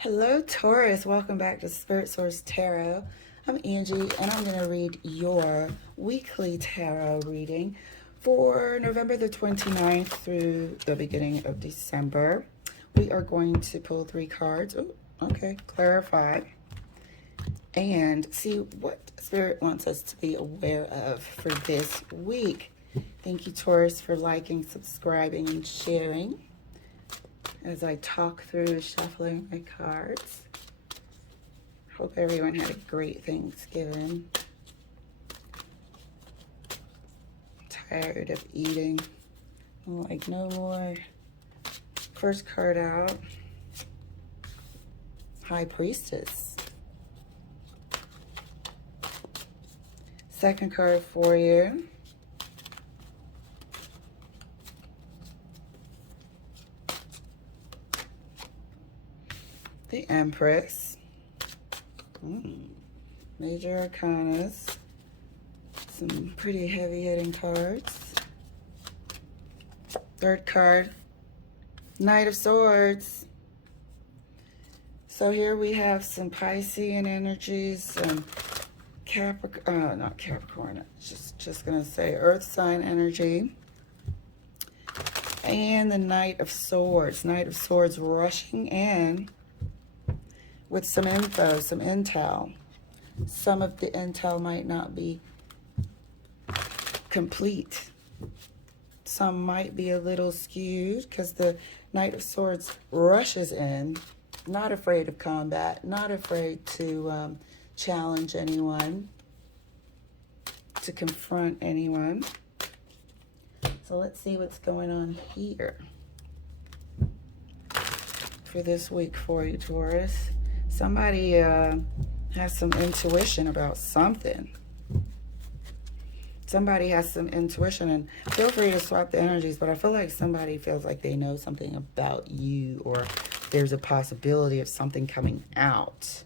Hello, Taurus. Welcome back to Spirit Source Tarot. I'm Angie, and I'm going to read your weekly tarot reading for November the 29th through the beginning of December. We are going to pull 3 cards. Oh, okay. Clarify. And see what Spirit wants us to be aware of for this week. Thank you, Taurus, for liking, subscribing, and sharing as I talk through shuffling my cards. Hope everyone had a great Thanksgiving. Tired of eating. I'm like, no more. First card out. High Priestess. Second card for you. The Empress. Major Arcanas. Some pretty heavy-hitting cards. Third card. Knight of Swords. So here we have some Piscean energies, some not Capricorn, just gonna say Earth sign energy. And the Knight of Swords. Knight of Swords rushing in with some info, some intel. Some of the intel might not be complete. Some might be a little skewed because the Knight of Swords rushes in, not afraid of combat, not afraid to challenge anyone, to confront anyone. So let's see what's going on here for this week for you, Taurus. Somebody has some intuition about something. Somebody has some intuition, and feel free to swap the energies, but I feel like somebody feels like they know something about you, or there's a possibility of something coming out.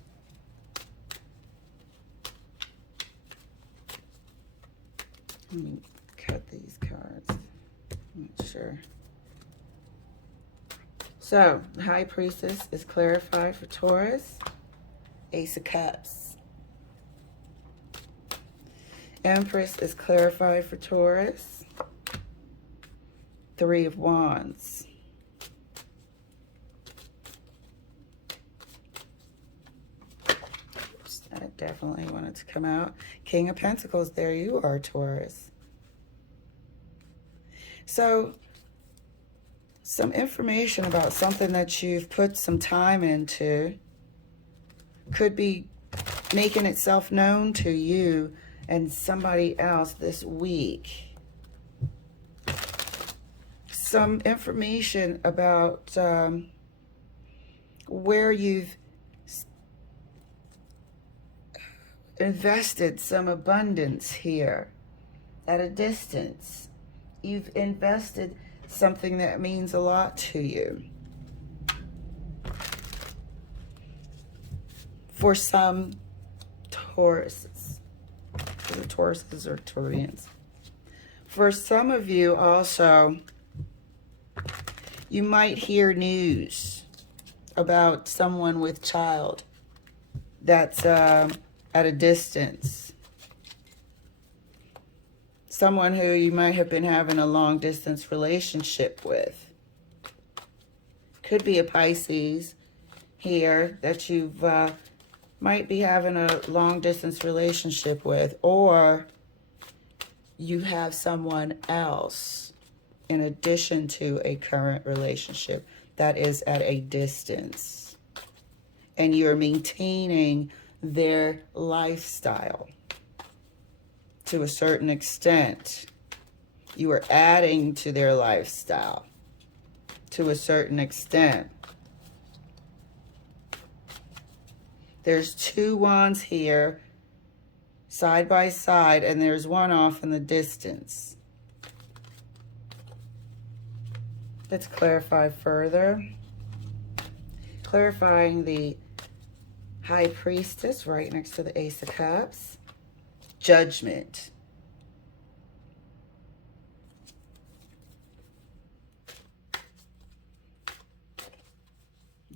Let me cut these cards. I'm not sure. So, the High Priestess is clarified for Taurus. Ace of Cups. Empress is clarified for Taurus. 3 of Wands. Oops, that definitely wanted to come out. King of Pentacles, there you are, Taurus. So, some information about something that you've put some time into could be making itself known to you and somebody else this week. Some information about where you've invested some abundance here at a distance. You've invested something that means a lot to you. For some Tauruses. For the Tauruses or Taurians. For some of you also, you might hear news about someone with child that's at a distance. Someone who you might have been having a long distance relationship with. Could be a Pisces here that you've might be having a long distance relationship with, or you have someone else in addition to a current relationship that is at a distance, and you're maintaining their lifestyle to a certain extent. You are adding to their lifestyle to a certain extent. There's 2 wands here, side by side, and there's one off in the distance. Let's clarify further. Clarifying the High Priestess right next to the Ace of Cups. Judgment.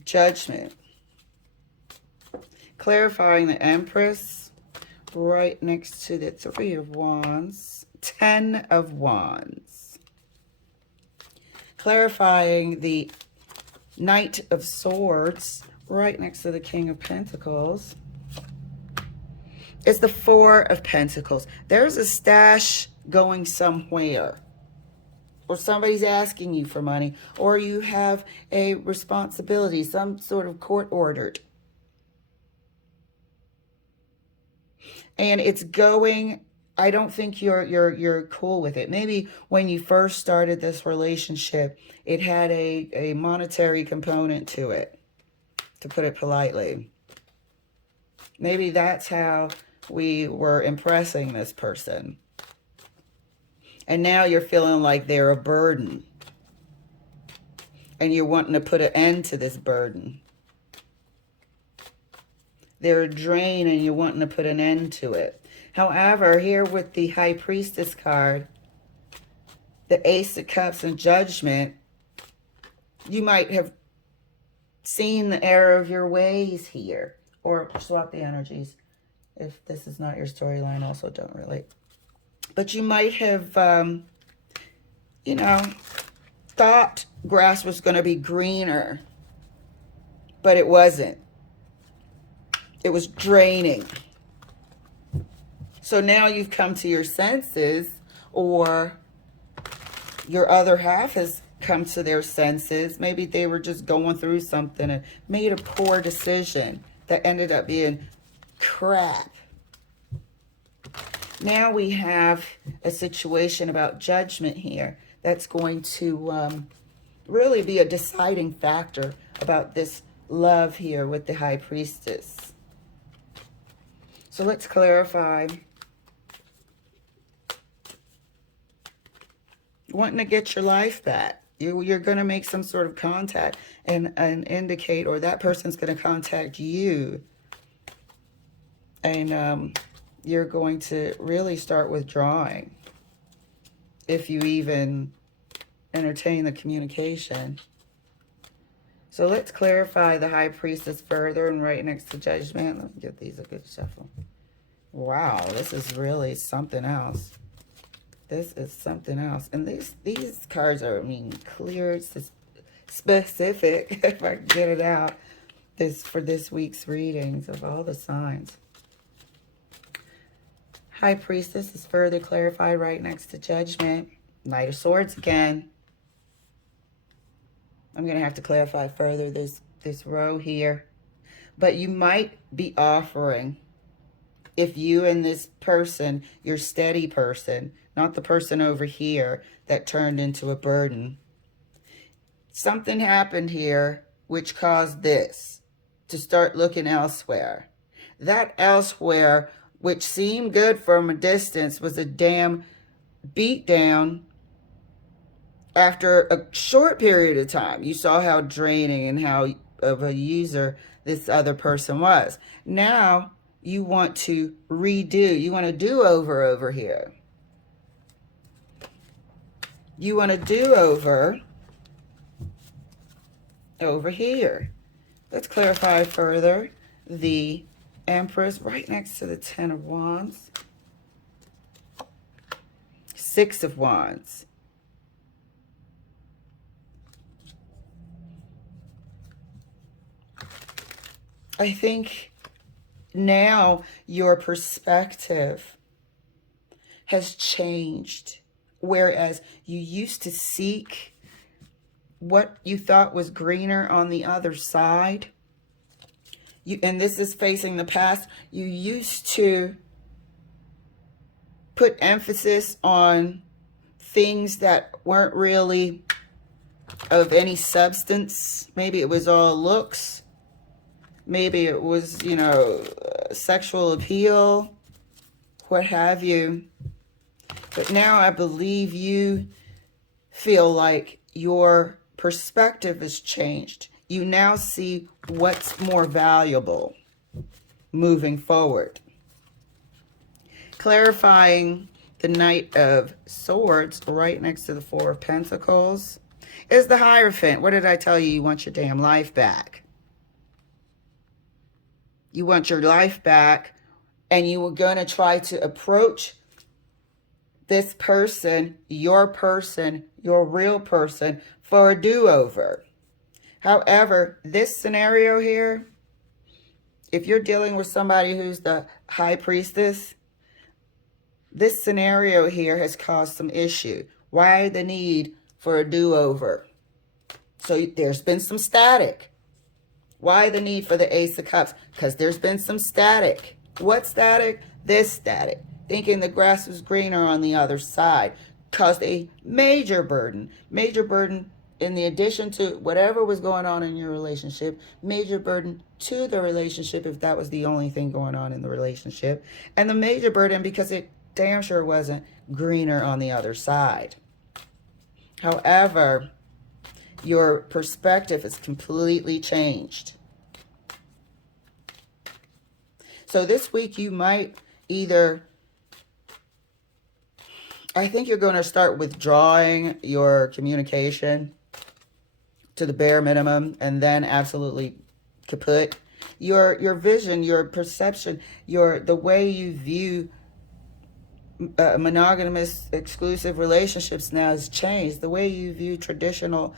Judgment. clarifying the Empress right next to the Three of Wands, 10 of Wands. Clarifying the Knight of Swords right next to the King of Pentacles. It's the Four of Pentacles. There's a stash going somewhere, or somebody's asking you for money, or you have a responsibility, some sort of court ordered. And it's going, I don't think you're cool with it. Maybe when you first started this relationship, it had a monetary component to it, to put it politely. Maybe that's how we were impressing this person. And now you're feeling like they're a burden. And you're wanting to put an end to this burden. They're a drain and you're wanting to put an end to it. However, here with the High Priestess card, the Ace of Cups and Judgment, you might have seen the error of your ways here. Or swap the energies. If this is not your storyline, also don't relate. But you might have, you know, thought grass was going to be greener. But it wasn't. It was draining. So now you've come to your senses, or your other half has come to their senses. Maybe they were just going through something and made a poor decision that ended up being crap. Now we have a situation about judgment here that's going to really be a deciding factor about this love here with the High Priestess. So let's clarify. Wanting to get your life back. You're going to make some sort of contact and indicate, or that person's going to contact you. And you're going to really start withdrawing, if you even entertain the communication. So let's clarify the High Priestess further, and right next to Judgment. Let me give these a good shuffle. Wow, this is really something else. This is something else. And these cards are, I mean, clear, specific, if I can get it out, for this week's readings of all the signs. High Priestess is further clarified right next to Judgment. Knight of Swords again. I'm going to have to clarify further this row here. But you might be offering, if you and this person, your steady person, not the person over here that turned into a burden. Something happened here which caused this to start looking elsewhere. That elsewhere, which seemed good from a distance, was a damn beatdown after a short period of time. You saw how draining and how of a user this other person was. Now you want to redo. You want to do-over over here. You want to do-over over here. Let's clarify further. The Empress right next to the Ten of Wands. Six of Wands. I think now your perspective has changed. Whereas you used to seek what you thought was greener on the other side. And this is facing the past. You used to put emphasis on things that weren't really of any substance. Maybe it was all looks. Maybe it was, you know, sexual appeal, what have you. But now I believe you feel like your perspective has changed. You now see what's more valuable moving forward. Clarifying the Knight of Swords right next to the Four of Pentacles is the Hierophant. What did I tell you? You want your damn life back. You want your life back, and you were going to try to approach this person, your real person, for a do-over. However, this scenario here, if you're dealing with somebody who's the high priestess, this scenario here has caused some issue. Why the need for a do-over? So there's been some static. Why the need for the Ace of Cups? Because there's been some static. What static? This static. Thinking the grass was greener on the other side caused a major burden. Major burden in the addition to whatever was going on in your relationship. Major burden to the relationship if that was the only thing going on in the relationship. And the major burden because it damn sure wasn't greener on the other side. However, your perspective is completely changed. So this week you might either, I think you're going to start withdrawing your communication to the bare minimum and then absolutely kaput. Your vision, your perception, the way you view monogamous exclusive relationships now has changed. The way you view traditional,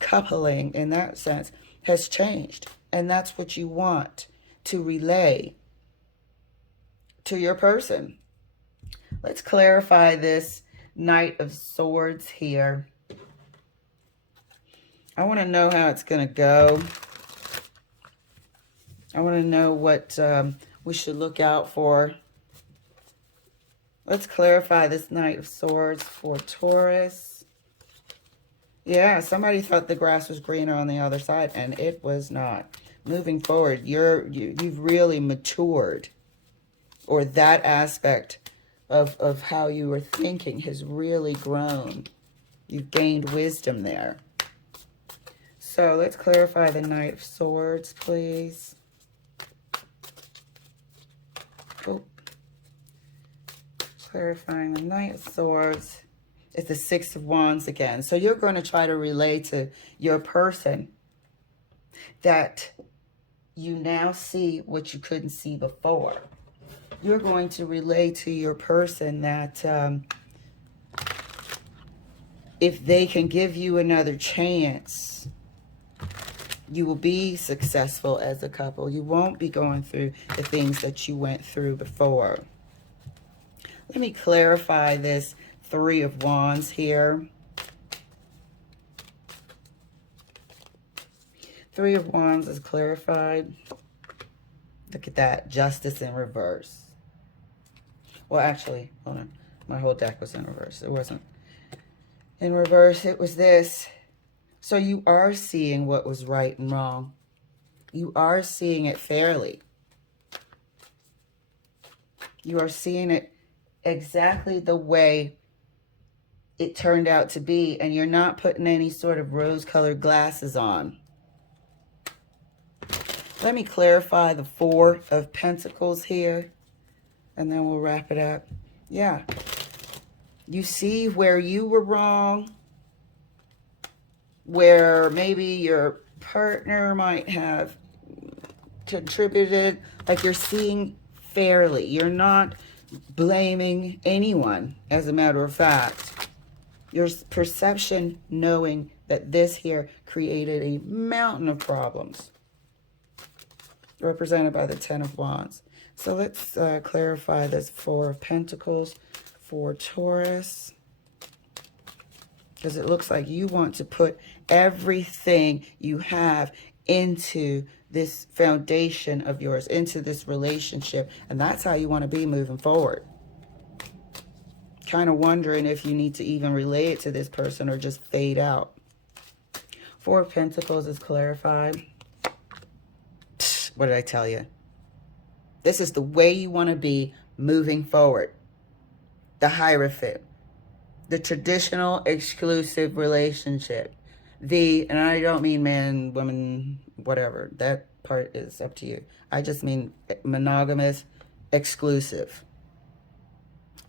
coupling in that sense has changed. And that's what you want to relay to your person. Let's clarify this Knight of Swords here. I want to know how it's going to go. I want to know what we should look out for. Let's clarify this Knight of Swords for Taurus. Yeah, somebody thought the grass was greener on the other side, and it was not. Moving forward, you've really matured, or that aspect of how you were thinking has really grown. You've gained wisdom there. So let's clarify the Knight of Swords, please. Oh. Clarifying the Knight of Swords. It's the Six of Wands again. So you're going to try to relay to your person that you now see what you couldn't see before. You're going to relay to your person that if they can give you another chance, you will be successful as a couple. You won't be going through the things that you went through before. Let me clarify this Three of Wands here. Three of Wands is clarified. Look at that. Justice in reverse. Well, actually, hold on. My whole deck was in reverse. It wasn't in reverse. It was this. So you are seeing what was right and wrong. You are seeing it fairly. You are seeing it exactly the way it turned out to be, and you're not putting any sort of rose-colored glasses on. Let me clarify the Four of Pentacles here, and then we'll wrap it up. Yeah. You see where you were wrong, where maybe your partner might have contributed. Like, you're seeing fairly. You're not blaming anyone, as a matter of fact. Your perception knowing that this here created a mountain of problems, represented by the Ten of Wands. So let's clarify this Four of Pentacles for Taurus, because it looks like you want to put everything you have into this foundation of yours, into this relationship, and that's how you want to be moving forward. Kind of wondering if you need to even relay it to this person or just fade out. Four of Pentacles is clarified. Psh, what did I tell you? This is the way you want to be moving forward. The Hierophant. The traditional exclusive relationship. And I don't mean man, woman, whatever. That part is up to you. I just mean monogamous, exclusive.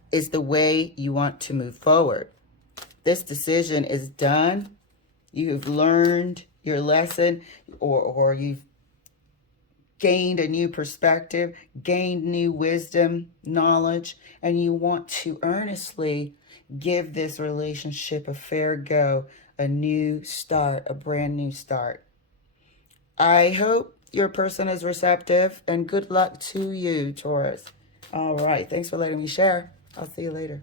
Is the way you want to move forward. This decision is done. You've learned your lesson, or you've gained a new perspective, gained new wisdom, knowledge, and you want to earnestly give this relationship a fair go, a new start, a brand new start. I hope your person is receptive, and good luck to you, Taurus. All right. Thanks for letting me share. I'll see you later.